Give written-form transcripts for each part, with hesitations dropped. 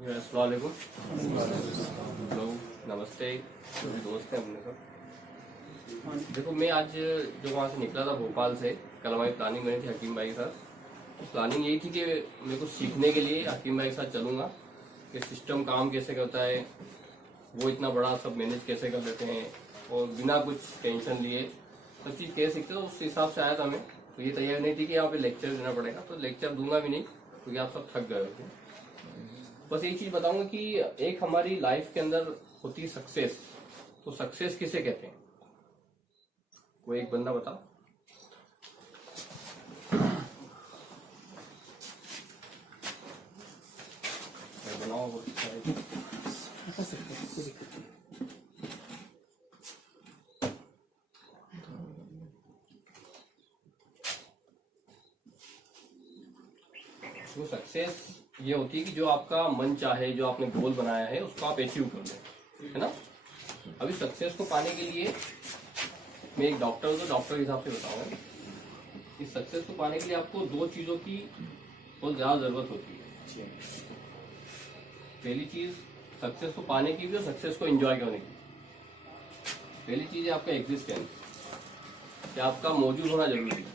अस्सलाम वालेकुम लोग, नमस्ते जो भी दोस्त हैं अपने सब। देखो, मैं आज जो वहाँ से निकला था भोपाल से, कल हमारी प्लानिंग बनी थी हकीम भाई के साथ। प्लानिंग यही थी कि मेरे को सीखने के लिए हकीम भाई के साथ चलूँगा कि सिस्टम काम कैसे करता है, वो इतना बड़ा सब मैनेज कैसे कर लेते हैं और बिना कुछ टेंशन लिए सब चीज़ कैसे सीखते। तो उस हिसाब से आया था मैं। तो ये तैयारी नहीं थी कि यहाँ पे लेक्चर देना पड़ेगा, तो लेक्चर दूंगा भी नहीं क्योंकि आप सब थक गए होते। बस एक चीज बताऊंगा कि एक हमारी लाइफ के अंदर होती है सक्सेस। तो सक्सेस किसे कहते हैं, कोई एक बंदा बताओ। बनाओ वो तो सक्सेस ये होती है कि जो आपका मन चाहे, जो आपने गोल बनाया है उसको आप अचीव कर लें, है ना। अभी सक्सेस को पाने के लिए मैं एक डॉक्टर हूँ तो डॉक्टर के हिसाब से बताऊंगा कि सक्सेस को पाने के लिए आपको दो चीजों की बहुत ज्यादा जरूरत होती है। पहली चीज सक्सेस को पाने की भी और सक्सेस को एंजॉय करने की। पहली चीज है आपका एग्जिस्टेंस, कि आपका मौजूद होना जरूरी है।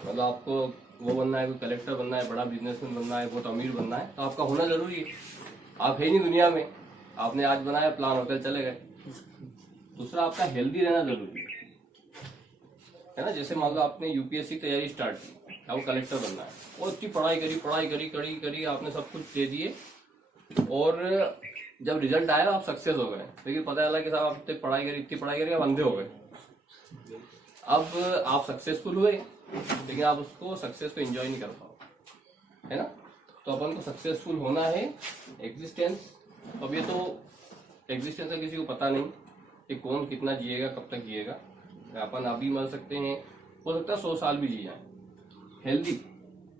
मतलब आपको वो बनना है, कोई कलेक्टर बनना है, बड़ा बिजनेसमैन बनना है, बहुत अमीर बनना है, तो आपका होना जरूरी है। आप है नहीं दुनिया में, आपने आज बनाया प्लान, होटल चले गए। दूसरा, आपका हेल्दी रहना जरूरी है ना। जैसे मान लो आपने यूपीएससी की तैयारी स्टार्ट की, आपको कलेक्टर बनना है और इतनी पढ़ाई करी आपने सब कुछ दे दिए और जब रिजल्ट आया आप सक्सेस हो गए, लेकिन पता चला कि साहब आप इतनी पढ़ाई करी आप अंधे हो गए। अब आप सक्सेसफुल हुए लेकिन आप उसको सक्सेस को एंजॉय नहीं कर पाओ, है ना। तो अपन को सक्सेसफुल होना है एग्जिस्टेंस। अब ये तो एग्जिस्टेंस का किसी को पता नहीं कि कौन कितना जिएगा, कब तक जिएगा। अपन अभी मर सकते हैं, हो सकता है 100 साल भी जी जाए। हेल्दी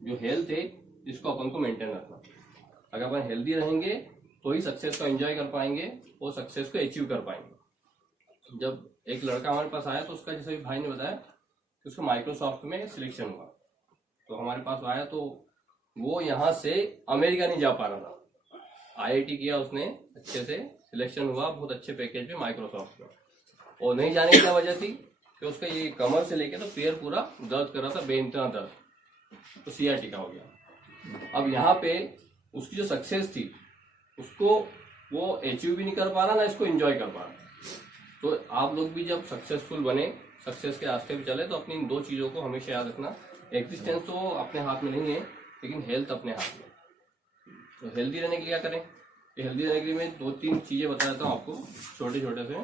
जो हेल्थ है इसको अपन को मेंटेन रखना। अगर अपन हेल्दी रहेंगे तो ही सक्सेस को एंजॉय कर पाएंगे और सक्सेस को अचीव कर पाएंगे। जब एक लड़का हमारे पास आया तो उसका, जैसे भाई ने बताया, उसको माइक्रोसॉफ्ट में सिलेक्शन हुआ, तो हमारे पास आया तो वो यहाँ से अमेरिका नहीं जा पा रहा था। आईआईटी किया उसने, अच्छे से सिलेक्शन हुआ, बहुत अच्छे पैकेज में माइक्रोसॉफ्ट में। और नहीं जाने की क्या वजह थी कि उसका ये कमर से लेके तो पैर पूरा दर्द कर रहा था, बेइंतहा दर्द, तो सियाटिका हो गया। अब यहाँ पे उसकी जो सक्सेस थी उसको वो अचीव भी नहीं कर पा रहा, ना इसको एंजॉय कर पा रहा। तो आप लोग भी जब सक्सेसफुल बने, सक्सेस के रास्ते पे चले, तो अपनी इन दो चीजों को हमेशा याद रखना। एग्जिस्टेंस तो अपने हाथ में नहीं है, लेकिन हेल्थ अपने हाथ में। तो हेल्दी रहने के लिए क्या करें, हेल्दी रहने के लिए मैं 2-3 चीजें बता देता हूँ आपको, छोटे छोटे से।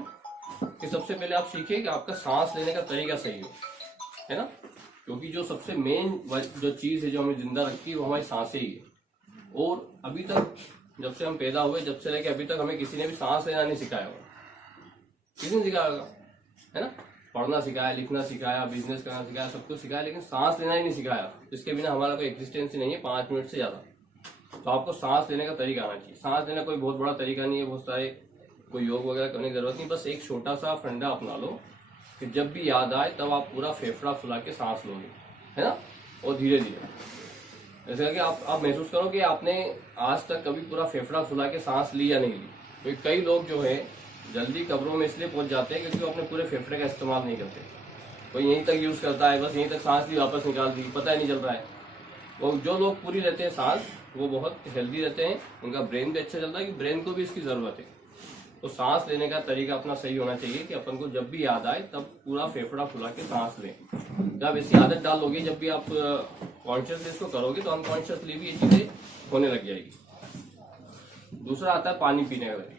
कि सबसे पहले आप सीखिए कि आपका सांस लेने का तरीका सही हो, है ना। क्योंकि जो सबसे मेन जो चीज है जो हमें जिंदा रखती है वो हमारी सांसें ही है। और अभी तक जब से हम पैदा हुए, जब से लेके अभी तक हमें किसी ने भी सांस लेना नहीं सिखाया होगा। किसी ने सिखाया होगा, है ना। पढ़ना सिखाया, लिखना सिखाया, बिजनेस करना सिखाया, सब कुछ सिखाया, लेकिन सांस लेना ही नहीं सिखाया। इसके बिना हमारा कोई एग्जिस्टेंस ही नहीं है 5 मिनट से ज्यादा। तो आपको सांस लेने का तरीका आना चाहिए। सांस लेना कोई बहुत बड़ा तरीका नहीं है, बहुत सारे कोई योग वगैरह करने की जरूरत नहीं। बस एक छोटा सा फंडा अपना लो कि जब भी याद आए तब आप पूरा फेफड़ा फुला के सांस लोगे, है ना। और धीरे धीरे जैसे कि आप महसूस करो कि आपने आज तक कभी पूरा फेफड़ा फुला के सांस ली या नहीं ली। तो कई लोग जो है जल्दी कब्रों में इसलिए पहुंच जाते हैं क्योंकि वो अपने पूरे फेफड़े का इस्तेमाल नहीं करते। कोई यहीं तक यूज करता है, बस यहीं तक सांस ली वापस निकाल दी, पता ही नहीं चल रहा है। वो जो लोग पूरी रहते हैं सांस, वो बहुत हेल्दी रहते हैं, उनका ब्रेन भी अच्छा चलता है कि ब्रेन को भी इसकी जरूरत है। तो सांस लेने का तरीका अपना सही होना चाहिए कि अपन को जब भी याद आए तब पूरा फेफड़ा फुला के सांस लें। जब ऐसी आदत डालोगे, जब भी आप कॉन्शियसली इसको करोगे तो अनकॉन्शियसली भी ये चीजें होने लग जाएगी। दूसरा आता है पानी पीने का तरीका।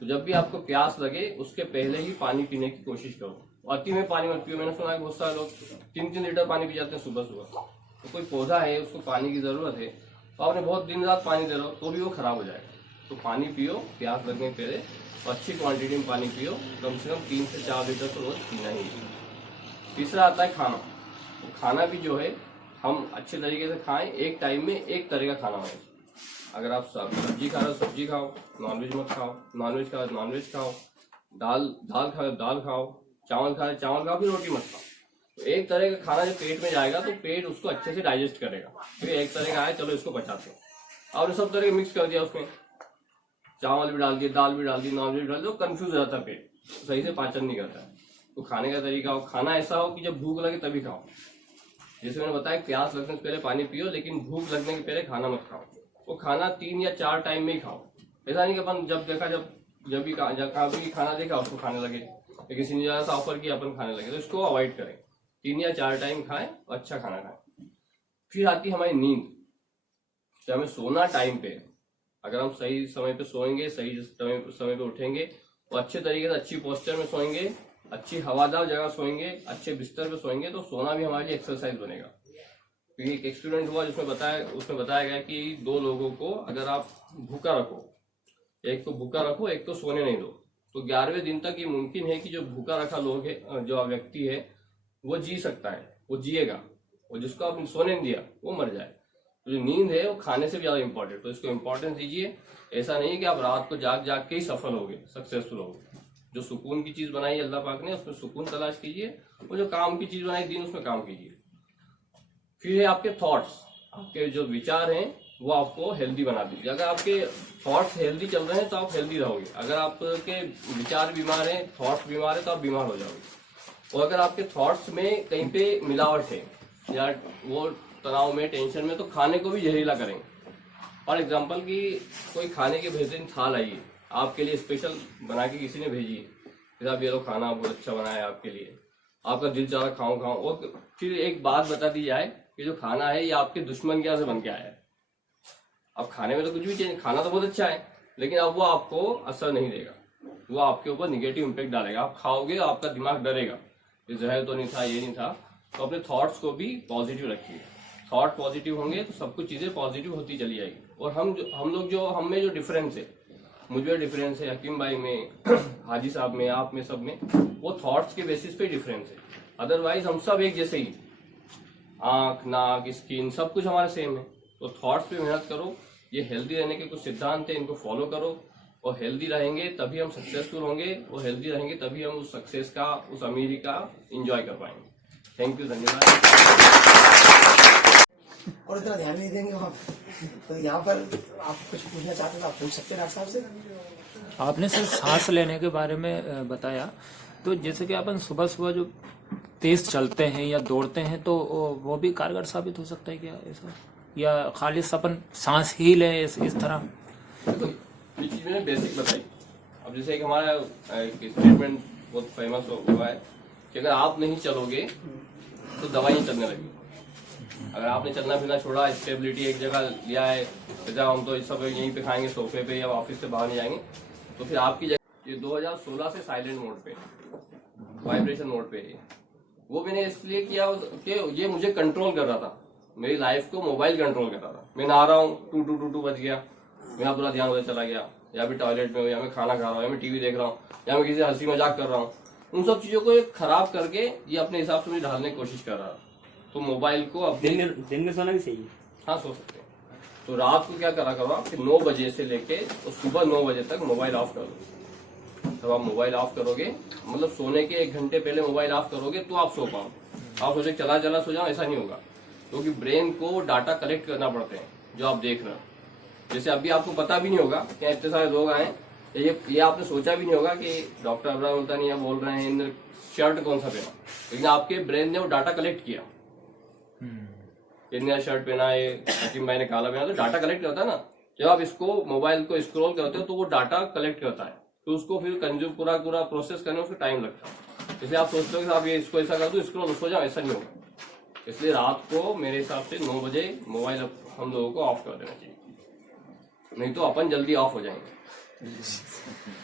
तो जब भी आपको प्यास लगे उसके पहले ही पानी पीने की कोशिश करो। अति में पानी मत पियो। मैंने सुना है बहुत सारे लोग 3-3 लीटर पानी पी जाते हैं सुबह सुबह। तो कोई पौधा है उसको पानी की जरूरत है, तो आपने बहुत दिन रात पानी दे रहे हो तो भी वो खराब हो जाएगा। तो पानी पियो प्यास लगने के पहले, अच्छी क्वांटिटी में पानी पियो, कम से कम 3 से 4 लीटर तो रोज पीना ही है। तीसरा आता है खाना। तो खाना भी जो है हम अच्छे तरीके से खाएं, एक टाइम में एक तरह का खाना हो। अगर आप सब्जी खा रहे हो सब्जी खाओ, नॉनवेज मत खाओ, नॉनवेज खा नॉनवेज खाओ, दाल खा दाल खाओ, चावल खा चावल खाओ, फिर रोटी मत खाओ। तो एक तरह का खाना जब पेट में जाएगा तो पेट उसको अच्छे से डाइजेस्ट करेगा। फिर एक तरह का आया चलो इसको पचाते हैं, आपने सब तरह के मिक्स कर दिया, उसमें चावल भी डाल दिए, दाल भी डाल दी, नॉन वेज भी डाल दिया, तो कंफ्यूज हो जाता है पेट, सही से पाचन नहीं करता है। तो खाने का तरीका हो, खाना ऐसा हो कि जब भूख लगे तभी खाओ। जैसे मैंने बताया प्यास लगने से पहले पानी पियो, लेकिन भूख लगने के पहले खाना मत खाओ। वो खाना 3 या 4 टाइम में ही खाओ। ऐसा नहीं कि अपन जब देखा जब भी कहाँ भी खाना देखा उसको खाने लगे, या किसी ने ज्यादा सा ऑफर किया अपन खाने लगे, तो इसको अवॉइड करें। 3 या 4 टाइम खाएं और अच्छा खाना खाएं। फिर आती हमारी नींद। तो हमें सोना टाइम पे, अगर हम सही समय पे सोएंगे, सही समय पे उठेंगे और अच्छे तरीके से अच्छी पोस्चर में सोएंगे, अच्छी हवादार जगह सोएंगे, अच्छे बिस्तर पे सोएंगे, तो सोना भी हमारे लिए एक्सरसाइज बनेगा। क्योंकि एक एक्सपेरिमेंट हुआ जिसमें बताया गया कि 2 लोगों को अगर आप भूखा रखो, एक को भूखा रखो, एक को सोने नहीं दो, तो 11वें दिन तक ये मुमकिन है कि जो भूखा रखा लोग है, जो व्यक्ति है, वो जी सकता है, वो जिएगा, और जिसको आपने सोने नहीं दिया वो मर जाए। तो जो नींद है वो खाने से भी ज्यादा इंपॉर्टेंट, तो इसको इंपॉर्टेंस दीजिए। ऐसा नहीं है कि आप रात को जाग के ही सफल होगे, सक्सेसफुल होगे। जो सुकून की चीज बनाई अल्लाह पाक ने, उसमें सुकून तलाश कीजिए, और जो काम की चीज बनाई दिन, उसमें काम कीजिए। फिर है आपके थॉट्स, आपके जो विचार हैं वो आपको हेल्दी बना दीजिए। अगर आपके थॉट्स हेल्दी चल रहे हैं तो आप हेल्दी रहोगे। अगर आपके विचार बीमार हैं, थॉट्स बीमार है, तो आप बीमार हो जाओगे। और अगर आपके थॉट्स में कहीं पे मिलावट है, या वो तनाव में, टेंशन में, तो खाने को भी जहरीला करेंगे। फॉर एग्जाम्पल कि कोई खाने की बेहतरीन थाल आई है, आपके लिए स्पेशल बना के किसी ने भेजी है, जैसे आप ये लो खाना बहुत अच्छा बनाया है आपके लिए, आपका दिल चाह रहा खाऊं, और फिर एक बात बता दी जाए कि जो खाना है ये आपके दुश्मन के यहाँ से बन के आया है। अब खाने में तो कुछ भी चेंज, खाना तो बहुत अच्छा है, लेकिन अब वो आपको असर नहीं देगा, वो आपके ऊपर निगेटिव इम्पैक्ट डालेगा। आप खाओगे, आपका दिमाग डरेगा, ये जहर तो नहीं था, ये नहीं था। तो अपने थॉट्स को भी पॉजिटिव रखिए। थॉट पॉजिटिव होंगे तो सब कुछ चीजें पॉजिटिव होती चली जाएगी। और हम में जो डिफरेंस है, मुझे डिफरेंस है, हकीम भाई में, हाजी साहब में, आप में, सब में, वो थॉट्स के बेसिस पे डिफरेंस है। अदरवाइज हम सब एक जैसे ही, आंख, नाक, स्किन, सब कुछ हमारा सेम है। तो थॉट्स पे मेहनत करो। ये हेल्दी रहने के कुछ सिद्धांत है, इनको फॉलो करो, और हेल्दी रहेंगे तभी हम सक्सेसफुल होंगे, और हेल्दी रहेंगे तभी हम उस सक्सेस का, उस अमीरी का एंजॉय कर पाएंगे। थैंक यू, धन्यवाद। और इतना ध्यान नहीं देंगे वहाँ, तो यहाँ पर आप कुछ पूछना चाहते हैं तो आप पूछ सकते हैं डॉक्टर साहब से। आपने सर सांस लेने के बारे में बताया, तो जैसे कि अपन सुबह सुबह जो तेज चलते हैं या दौड़ते हैं, तो वो भी कारगर साबित हो सकता है क्या ऐसा, या खाली अपन सांस ही लें इस तरह? तो ये चीज मैंने बेसिक बताई। अब जैसे एक हमारा स्टेटमेंट बहुत फेमस हुआ है कि अगर आप नहीं चलोगे तो दवाइयां चलने लगी। अगर आपने चलना फिरना छोड़ा, स्टेबिलिटी एक जगह लिया है, जब हम तो सब यहीं पे खाएंगे सोफे पे, या ऑफिस से बाहर नहीं जाएंगे, तो फिर आपकी जगह ये 2016 से साइलेंट मोड पे, वाइब्रेशन मोड पे है। वो मैंने इसलिए किया कि ये मुझे कंट्रोल कर रहा था, मेरी लाइफ को मोबाइल कंट्रोल कर रहा था। मैं नहा रहा हूँ, टू टू टू टू बज गया, मेरा पूरा ध्यान उधर चला गया, या फिर टॉयलेट में हो, या मैं खाना खा रहा हूँ, या मैं टीवी देख रहा हूँ, या मैं किसी हंसी मजाक कर रहा हूँ। उन सब चीजों को खराब करके ये अपने हिसाब से मुझे ढालने की कोशिश कर रहा था। तो मोबाइल को अब दिन में सोना भी सही है। हाँ, सो सकते हैं। तो रात को क्या करा करो आप, 9 बजे से लेके तो सुबह 9 बजे तक मोबाइल ऑफ कर दो। जब आप मोबाइल ऑफ करोगे, मतलब सोने के 1 घंटे पहले मोबाइल ऑफ करोगे, तो आप सो पाओ। आप सोचे चला चला सो जाओ, ऐसा नहीं होगा, क्योंकि ब्रेन को डाटा कलेक्ट करना पड़ते हैं जो आप देख रहे हो। जैसे अभी आपको पता भी नहीं होगा कि इतने सारे लोग आए, ये आपने सोचा भी नहीं होगा कि डॉक्टर अब्राहम मुल्तानिया बोल रहे हैं इन शर्ट कौन सा पहना, लेकिन आपके ब्रेन ने वो डाटा कलेक्ट किया। नया शर्ट पहना है, हकीम भाई ने काला पहना, तो डाटा कलेक्ट करता है ना। जब आप इसको मोबाइल को स्क्रॉल करते हो तो वो डाटा कलेक्ट करता है, तो उसको फिर कंज्यूम पूरा प्रोसेस करने में उसको टाइम लगता है। इसलिए आप सोचते हो कि आप ये इसको ऐसा कर दो, स्क्रॉल हो जाओ, ऐसा नहीं होगा। इसलिए रात को मेरे हिसाब से 9 बजे मोबाइल हम लोगों को ऑफ कर देना चाहिए, नहीं तो अपन जल्दी ऑफ हो जाएंगे,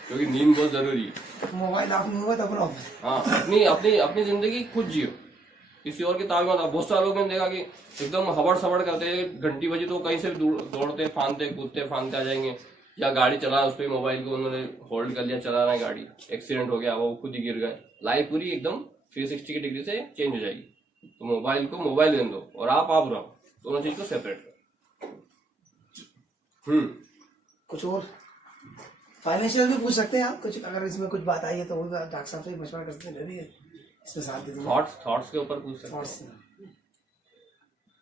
क्योंकि नींद बहुत जरूरी है। मोबाइल ऑफ नहीं हुआ तो अपन ऑफ। हाँ, अपनी जिंदगी खुद जियो, किसी और की ताबीज मत। बहुत सारे लोग मैंने देखा कि एकदम हबड़ सबड़ करते हैं, घंटी बजी तो कहीं से भी दौड़ते फांदते कूदते फांदते आ जाएंगे, या गाड़ी चला उस पर मोबाइल को उन्होंने होल्ड कर लिया, चला रहा है गाड़ी, एक्सीडेंट हो गया, वो खुद ही गिर गए, लाइफ पूरी एकदम 360 डिग्री से चेंज हो जाएगी। तो मोबाइल को मोबाइल देने दो और आप रहो, दोनों चीज को सेपरेट करो। कुछ और फाइनेंशियल भी पूछ सकते हैं आप कुछ, अगर इसमें कुछ बात आई है तो वो डॉक्टर साहब से मशवरा कर सकते हैं, इसमें साथ दे दूंगा। थॉट्स के ऊपर पूछ सकते हैं।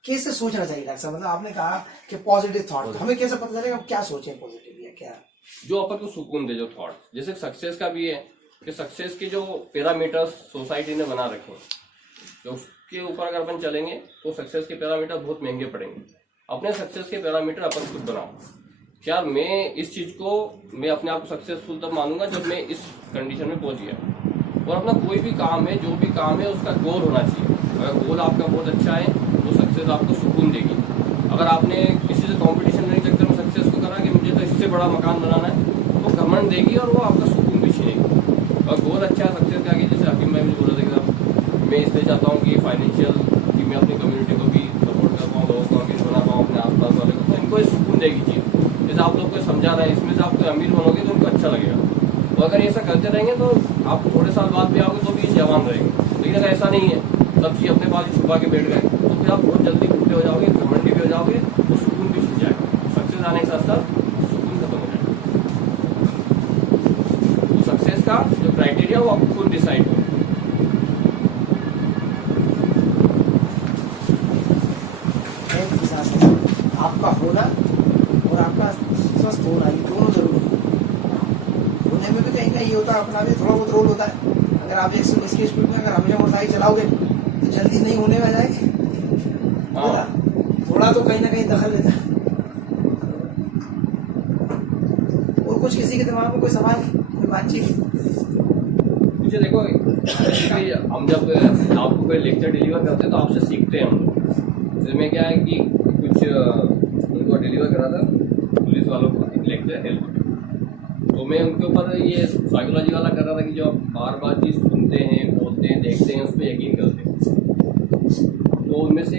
कैसे सोचना चाहिए डॉक्टर साहब? मतलब आपने कहा कि पॉजिटिव थॉट, हमें कैसे पता चलेगा क्या सोचें पॉजिटिव या क्या? जो अपन को सुकून दे, जो थॉट, जैसे सक्सेस का भी है कि सक्सेस के जो पैरामीटर्स सोसाइटी ने बना रखे हैं, जो उसके ऊपर अगर अपन चलेंगे तो सक्सेस के पैरामीटर बहुत महंगे पड़ेंगे। अपने सक्सेस के पैरामीटर अपन खुद बनाओ। क्या मैं इस चीज को, मैं अपने आप को सक्सेसफुल तब मानूंगा जब मैं इस कंडीशन में पहुंच गया। और अपना कोई भी काम है, जो भी काम है, उसका गोल होना चाहिए। अगर गोल आपका बहुत अच्छा है तो सक्सेस आपको सुकून देगी। अगर आपने किसी से कंपटीशन के चक्कर में सक्सेस को करा कि मुझे तो इससे बड़ा मकान बनाना है, तो घमंड देगी और वो आपका सुकून भी छीनेगी। और गोल अच्छा है सक्सेस का, जैसे हकीम भाई मुझे बोला था कि मैं इसलिए चाहता हूँ कि फाइनेंशियल, कि मैं अपनी कम्युनिटी को भी सपोर्ट कर पाऊँ, लोगों को अमीर बना पाऊँ, अपने आसपास वाले को, तो इनको ये सुकून देगी चीज़। जैसे आप लोग को समझा रहा है, इसमें से आप कोई अमीर बनोगे तो उनको अच्छा लगेगा। तो अगर ऐसा करते रहेंगे तो आप थोड़े साल बाद भी आओगे तो भी जवान रहेंगे। लेकिन अगर ऐसा नहीं है, सब चीज़ अपने पास ही छुपा के बैठ गए, तो फिर आप बहुत जल्दी बूढ़े हो जाओगे, घमंडी भी हो जाओगे, तो सुकून भी छूट जाएगा। सक्सेस आने के साथ साथ सुकून खत्म हो जाएगा। तो सक्सेस का जो क्राइटेरिया वो आपको खुद डिसाइड हो। आपका होना और आपका स्वस्थ होना, ये दोनों जरूरी है। होने में भी कहीं कहीं ये होता है, अपना भी थोड़ा बहुत रोल होता है। अगर आप एक इसकी स्पीड में अगर हमेशा मोटरसाइकिल चलाओगे तो जल्दी नहीं होने में जाएगी, थोड़ा तो कहीं ना कहीं दखल लेता है। और कुछ किसी के दिमाग में कोई सवाल, कोई बातचीत? मुझे देखो, हम जब आपको कोई लेक्चर डिलीवर करते हैं तो आपसे सीखते हैं हम। इसमें क्या है कि कुछ उनको डिलीवर करा था पुलिस वालों को एक लेक्चर हेल्थ, तो मैं उनके ऊपर ये साइकोलॉजी वाला कर रहा था कि जो आप बार बार चीज़ सुनते हैं, बोलते हैं, देखते हैं, उस पर यकीन करते हैं। तो उनमें से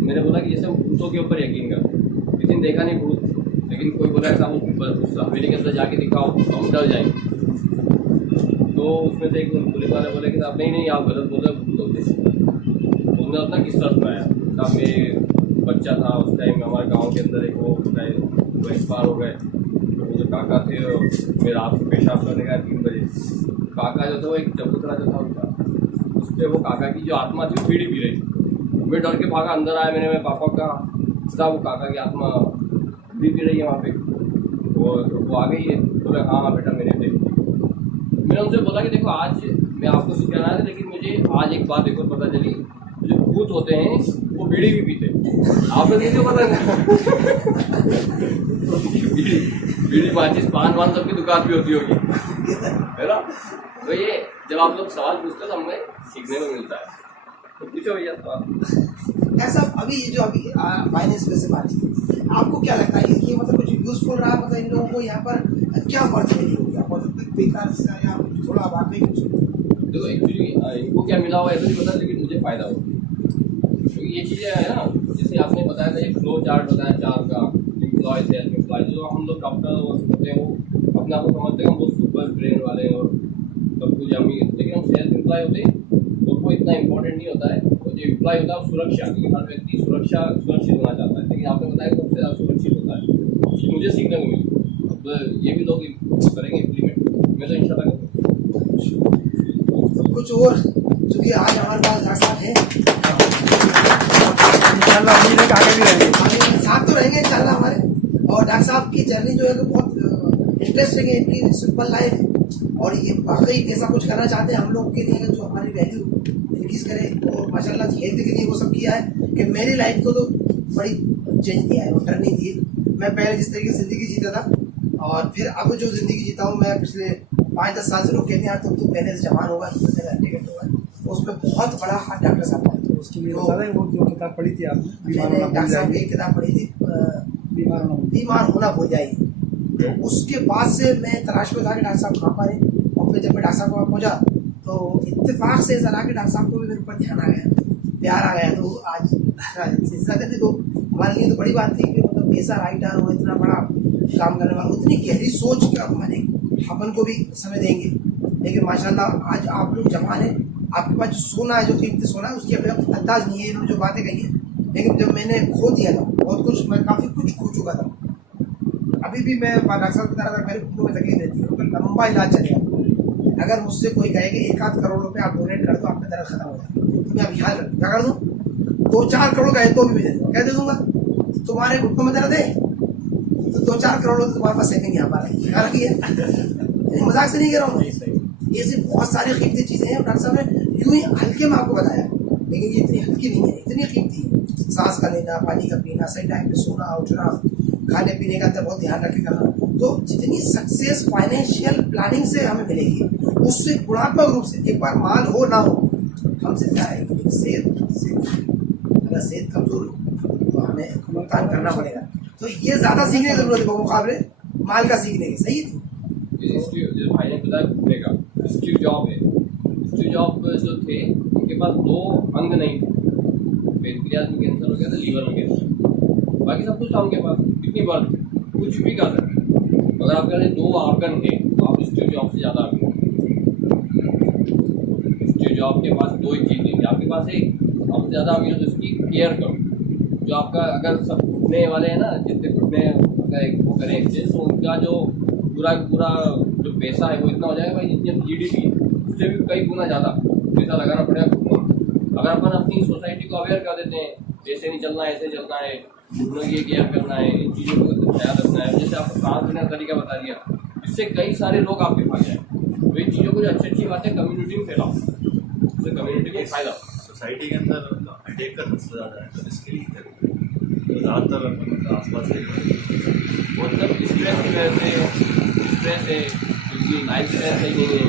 मैंने बोला कि जैसे हम भूतों के ऊपर यकीन करते हैं। किसी ने देखा नहीं भूत, लेकिन कोई बोला कि आप उस हवेली के अंदर जाके दिखाओ तो हम डर जाएंगे। तो उसमें से एक पुलिस वाले बोले कि आप नहीं आप गलत बोल रहे, भूत होते। तो उन्होंने अपना किस्सा सुनाया। साहब मैं बच्चा था उस टाइम, हमारे गांव के अंदर एक वो एक्सपायर हो गए। तो जो काका थे, मैं रात को पेशाब करने का 3 बजे, काका जो था वो एक चबूतरा जो था उनका, उस पर वो काका की जो आत्मा थी वो बीड़ी पी रही थी। मैं डर के भागा, अंदर आया, मैंने मेरे पापा का वो काका की आत्मा बीड़ी पी रही है वहाँ पे, वो आ गई है। बोले हाँ बेटा मैंने देखी। मैंने उनसे बोला कि देखो आज मैं आपको सिखाना है, लेकिन मुझे आज एक बात एक और पता चली, जो भूत होते हैं वो बीड़ी भी पीते। आपने नहीं तो पता बीड़ी माचिस पान वान सबकी दुकान भी होती होगी, है ना? तो ये जब आप लोग सवाल पूछते हो तो हमें सीखने को मिलता है। तो पूछो भैया सवाल। ऐसा अभी ये जो अभी फाइनेंस पे से बात की, आपको क्या लगता है ये मतलब कुछ यूजफुल रहा? मतलब इन लोगों को यहाँ पर क्या वर्थ मिली होगी? आप बेकार से या थोड़ा बात नहीं कुछ? देखो एक्चुअली इनको क्या मिला हुआ ऐसा नहीं पता, लेकिन मुझे फायदा हो, क्योंकि ये चीज़ें है ना, जैसे आपने बताया था, एक फ्लो चार्ट बताया 4 का, एम्प्लॉय सेल्फ एम्प्लॉय। जो हम लोग डॉक्टर होते हैं वो अपने आप को समझते हैं हम बहुत सुपर ब्रेन वाले हैं और सब कुछ अमीर, लेकिन हम सेल्फ एम्प्लॉय होते हैं और वो इतना इंपॉर्टेंट नहीं होता है। तो जो एम्प्लॉय होता है वो सुरक्षा, क्योंकि हर व्यक्ति सुरक्षित होना चाहता है, लेकिन आपने बताया सबसे ज़्यादा सुरक्षित होता है। मुझे सीखने को मिली, अब ये भी लोग करेंगे इम्प्लीमेंट, मैं तो इंशाल्लाह करूँगा। कुछ और, क्योंकि आज हमारे पास डॉक्टर साहब हैं, आगे भी रहेंगे, साथ तो रहेंगे इंशाल्लाह हमारे। और डॉक्टर साहब की जर्नी जो है तो बहुत इंटरेस्टिंग है, इनकी सिंपल लाइफ है और ये वाकई ऐसा कुछ करना चाहते हैं हम लोग के लिए जो हमारी वैल्यू इंक्रीज करे। और माशाल्लाह हेल्थ के लिए वो सब किया है कि मेरी लाइफ को तो बड़ी चेंज किया है, टर्निंग दी है। मैं पहले जिस तरीके से जिंदगी जीता था और फिर अब जो जिंदगी जीता हूँ, मैं पिछले 5-10 साल से लोग कहते हैं यार तुम तो पहले से जवान होगा, टिकट होगा, उसमें बहुत बड़ा हाथ डॉक्टर साहब का। तो उसके लिए बता दें वो जो किताब पढ़ी थी आपने, डॉक्टर साहब की किताब पढ़ी थी, बीमार होना भूल जाएगी। तो उसके बाद से मैं तलाश में था कि डॉक्टर साहब कहाँ पर है, और फिर जब मैं डॉक्टर साहब को पहुँचा तो इत्तेफाक से ऐसा कि डॉक्टर साहब को भी मेरे ऊपर ध्यान आ गया, प्यार आ गया। तो आज सिलसिला करते तो हमारे लिए तो बड़ी बात थी कि मतलब ऐसा राइटर और इतना बड़ा काम करने वाला, उतनी गहरी सोच का मैंने अपन को भी समय देंगे। लेकिन माशाल्लाह आज आप लोग जवान हैं, आपके पास जो सोना है, जो कीमती सोना है, उसकी अभी अंदाज नहीं है इन्होंने जो बातें कही है। लेकिन जब मैंने खो दिया था बहुत कुछ, मैं काफ़ी कुछ खो चुका था। अभी भी मैं डॉक्टर साहब बता रहा था, मेरे घुटनों में तकलीफ रहती है, उनका लंबा इलाज चलेगा। अगर मुझसे कोई कहे कि 1-8 करोड़ रुपये आप डोनेट कर दो, आपका दर्द खत्म हो जाए, तो मैं अब ख्याल क्या कर दूँ? 2-4 करोड़ का है तो भी दे दूंगा, क्या दे दूंगा? तुम्हारे घुटनों में दर्द है तो 2-4 करोड़ तो तुम्हारे पास सेविंग यहाँ पर है, यहाँ रखी है। नहीं, मजाक से नहीं कह रहा हूँ मैं। ये सिर्फ बहुत सारी कीमती चीजें हैं। डॉक्टर साहब ने यूं ही हल्के में आपको बताया, लेकिन ये इतनी हल्की नहीं है, इतनी कीमती है। सांस का लेना, पानी का पीना, सही टाइम पे सोना उठना, खाने पीने का तो बहुत ध्यान रखे करना। तो जितनी सक्सेस फाइनेंशियल प्लानिंग से हमें मिलेगी, उससे गुणात्मक रूप से, एक बार माल हो ना हो हमसे क्या आएगी, लेकिन सेहत अगर सेहत कमजोर हो तो हमें काम करना पड़ेगा। तो ये ज्यादा सीखने की जरूरत है मुकाबले माल का सीखने की। सही है। जो भाई ने बताया घूमने का, स्टीव जॉब है, स्टीव जॉब जो थे उनके पास 2 अंग नहीं थे। पेनक्रियाज में कैंसर हो गया था, लीवर में कैंसर, बाकी सब कुछ था उनके पास। कितनी बार कुछ भी कर सकते। अगर आपके पास 2 ऑर्गन है तो आप स्टीव जॉब से ज़्यादा आगे हो। स्टीव जॉब के पास 2 ही चीज़ें थी, आपके पास एक, आप ज़्यादा आगे हो तो इसकी केयर करो। जो आपका अगर सब घुटने वाले हैं ना, जितने घुटने अगर वो करें तो उनका जो पूरा जो पैसा है वो इतना हो जाएगा भाई जितनी GDP उससे भी कई गुना ज़्यादा पैसा लगाना पड़ेगा घुटनों में। अगर अपन अपनी सोसाइटी को अवेयर कर देते हैं, ऐसे नहीं चलना है, ऐसे चलना है, घुटनों की केयर करना है, इन चीज़ों को ख्याल रखना है, जैसे आपको सांस लेने का तरीका बता दिया, इससे कई सारे लोग आपके पास जाए। तो इन चीज़ों को जो अच्छी बातें कम्युनिटी में फैलाओ, उससे कम्युनिटी को फायदा। सोसाइटी के अंदर अटैक का सबसे ज़्यादा है, तो इसके लिए तो ज़्यादातर अपन आसपास मतलब स्ट्रेस की वजह से, स्ट्रेस है क्योंकि लाइफ स्टाइल सही नहीं है,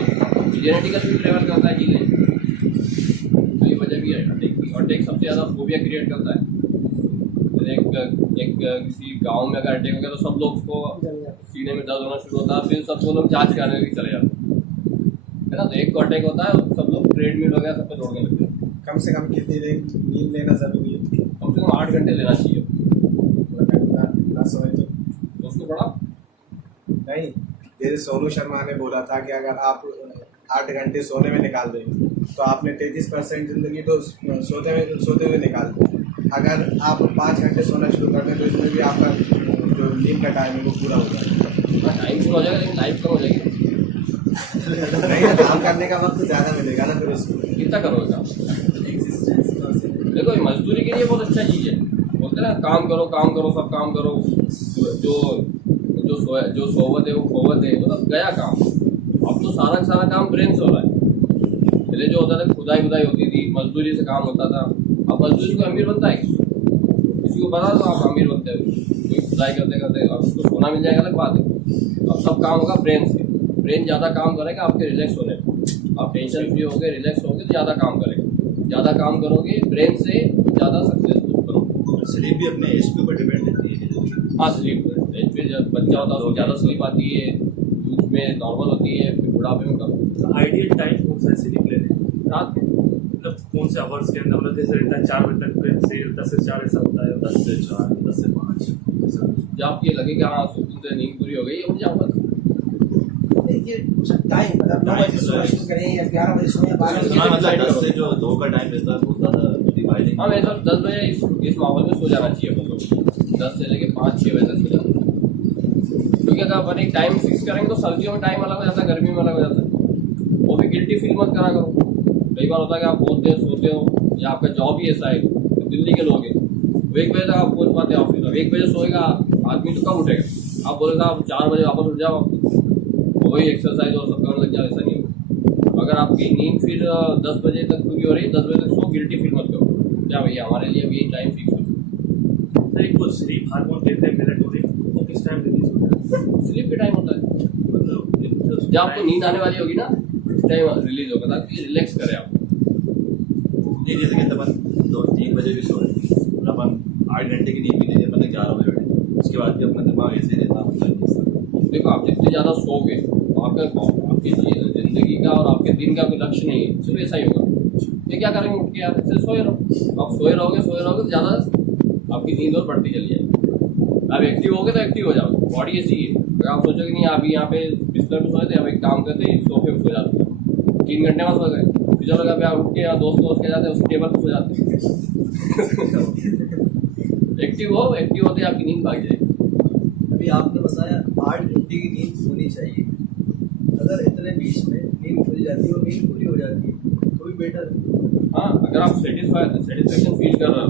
जेनेटिकल भी ट्रेवल करता है चीज़ें, तो ये वजह भी है अटैक की। अटैक सबसे ज़्यादा फोबिया क्रिएट करता है। एक किसी गांव में अगर अटैक हो गया तो सब लोग उसको सीने में दर्द होना शुरू होता है, फिर सब लोग जांच कराने भी चले जाते हैं ना। तो एक को अटैक होता है, सब लोग ट्रेडमिल वगैरह सब पे दौड़ने लगते हैं। कम से कम कितनी देर नींद लेना जरूरी है? कम से कम 8 घंटे लेना चाहिए। ना सोए तो उसको बड़ा नहीं। जैसे सोनू शर्मा ने बोला था कि अगर आप 8 घंटे सोने में निकाल दें तो आपने 33% जिंदगी तो सोते हुए निकाल दी। अगर आप 5 घंटे सोना शुरू कर दें तो इसमें भी आपका जो नींद का टाइम है वो पूरा हो जाएगा। टाइम पूरा हो जाएगा लेकिन लाइफ कम हो जाएगी। नहीं, काम करने का वक्त ज़्यादा मिलेगा ना फिर उसको। कितना करोगे काम? देखो ये मजदूरी के लिए बहुत अच्छा चीज़ है। बोलते हैं ना काम करो सब काम करो, जो सोवत है वो खोवत है, वो सब गया काम। अब तो सारा काम ब्रेन से हो रहा है। पहले जो होता था खुदाई होती थी, मजदूरी से काम होता था। अब मजदूरी को अमीर बनता है किसी को पता तो आप अमीर बनते हो, कोई खुदाई करते अब उसको सोना मिल जाएगा अलग बात है। अब सब काम होगा ब्रेन से। ब्रेन ज़्यादा काम करेगा आपके रिलैक्स होने में। आप टेंशन फ्री होगे, रिलैक्स होगे तो ज़्यादा काम करेगा। ज़्यादा काम करोगे ब्रेन से ज़्यादा सक्सेसफुल करोगे। स्लीप भी अपने एज के ऊपर डिपेंड रहती है। हाँ, स्लीप एज पे जब बच्चा होता है उसको ज़्यादा स्लीप आती है, यूथ में नॉर्मल होती है, फिर बुढ़ापे में कम। तो आइडियल टाइम कौन सा है स्लीप लेने? रात में मतलब कौन से आवर्स के अंदर? मतलब जैसे रहता है 4 बजे तक से 10 से 4 ऐसा होता है, 10 से 4, 10 से 5 जब आपको ये लगे कि हाँ सुकून से नींद पूरी हो गई, उठ जाओ बस। देखिए टाइम मतलब 9 बजे सोना शुरू करें या 11 बजे सोएं, 12 बजे। मतलब 10 से जो 2 का टाइम रहता है बहुत ज़्यादा डिवाइडिंग। हाँ वैसे 10 बजे इस माहौल में सो जाना चाहिए अपन लोग। 10 से लेके 5-6 बजे तक सो जाना। क्योंकि अगर अपन एक टाइम फिक्स करेंगे तो सर्दियों में टाइम अलग हो जाता है, गर्मी में अलग हो जाता है। वो भी गिल्टी फील मत करा करो। कई बार होता है कि आप बहुत देर सोते हो या आपका जॉब ही ऐसा है, तो दिल्ली के लोग हैं, 1 बजे तक आप पहुँच पाते हैं ऑफिस। अब 1 बजे सोएगा आदमी तो कब उठेगा? आप बोलेगा आप 4 बजे वापस उठ जाओ, वही एक्सरसाइज और सब करने लग जाओ, ऐसा नहीं होगा। अगर आपकी नींद फिर 10 बजे तक पूरी हो रही है, 10 बजे तक सो, गिल्टी फील मत करो। क्या भैया हमारे लिए अब यही टाइम फिक्स हो। एक कुछ स्लीप हार्मोन कहते हैं मेलाटोनिन, वो किस टाइम रिलीज होता है? स्लीप के टाइम होता है, मतलब जब आपको नींद आने वाली होगी ना उस टाइम रिलीज होगा, ताकि रिलैक्स करे आप। नहीं जैसे कि अपन 2-3 बजे भी सो रहे और अपन 8 घंटे की नींद भी लेते मतलब 11 बजे उठे, उसके बाद भी अपना दिमाग ऐसे ही रहता मतलब। देखो आप जितने ज़्यादा सोओगे आपकी ज़िंदगी का और आपके दिन का कोई लक्ष्य नहीं है, सिर्फ ऐसा ही होगा। ये क्या करेंगे उठ के आप ऐसे सोए रहो। आप सोए रहोगे तो ज़्यादा आपकी नींद और बढ़ती चली जाएगी। आप एक्टिव होगे तो एक्टिव हो जाओगे, बॉडी ऐसी है। अगर आप सोचोगे नहीं अभी यहाँ पे बिस्तर पर सोए थे, अब एक काम करते सोफे पर सो जाते हैं, 3 घंटे में सो गए, फिर चलो अभी आप उठ के या दोस्त के जाते हैं उस टेबल पर सो जाते हैं। एक्टिव होते आपकी नींद भाग जाएगी। अभी आपने बताया 8 घंटे की नींद होनी चाहिए। अगर इतने बीच में नींद खुल जाती है और नींद पूरी हो जाती है तो भी बेटर है। हाँ, अगर आप सेटिस्फेक्शन फील कर रहे हो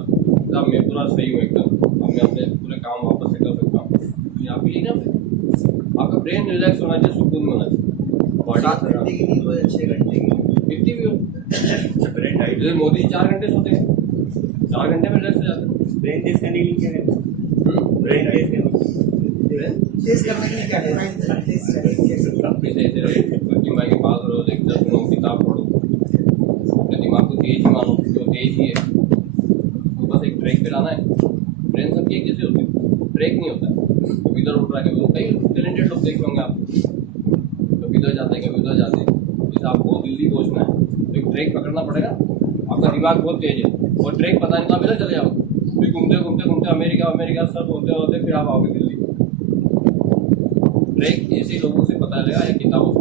तो मैं पूरा सही हूँ एकदम, अब मैं अपने पूरे काम वापस से कर सकता हूँ, तो आप यही ना, आपका ब्रेन रिलैक्स होना चाहिए, सुकून में होना चाहिए। 7 घंटे की नींद हो या 6 घंटे की? कितनी भी हो, ब्रेन डाइट जैसे मोदी 4 घंटे सोते हैं, 4 घंटे में रिलैक्स हो जाते हैं। ब्रेन टेस्ट करने के लिए क्या है? ब्रेन टेस्ट टेस्ट करने के लिए क्या है? टेस्ट करेंगे अपने से ऐसे रहो, बच्ची भाई के पास रहो, लेक्चर सुनो, किताब पढ़ो, अपने दिमाग को तेज ही मानो, जो तेज ही है तो बस एक ट्रैक पे लाना है। ब्रेन सबके एक जैसे होते हैं, ट्रैक नहीं होता है, कभी इधर उठ रहा है, कभी कई टैलेंटेड लोग देखे होंगे आप, कभी इधर जाते हैं, कभी उधर जाते हैं। जैसे आपको दिल्ली पहुँचना है तो एक ट्रैक पकड़ना पड़ेगा, आपका दिमाग बहुत तेज है और ट्रैक पता नहीं तो आप इधर चले जाओ, फिर घूमते घूमते घूमते अमेरिका सब होते होते फिर आप आओगे दिल्ली। ट्रैक ऐसे लोगों से पता लगा या किताबों से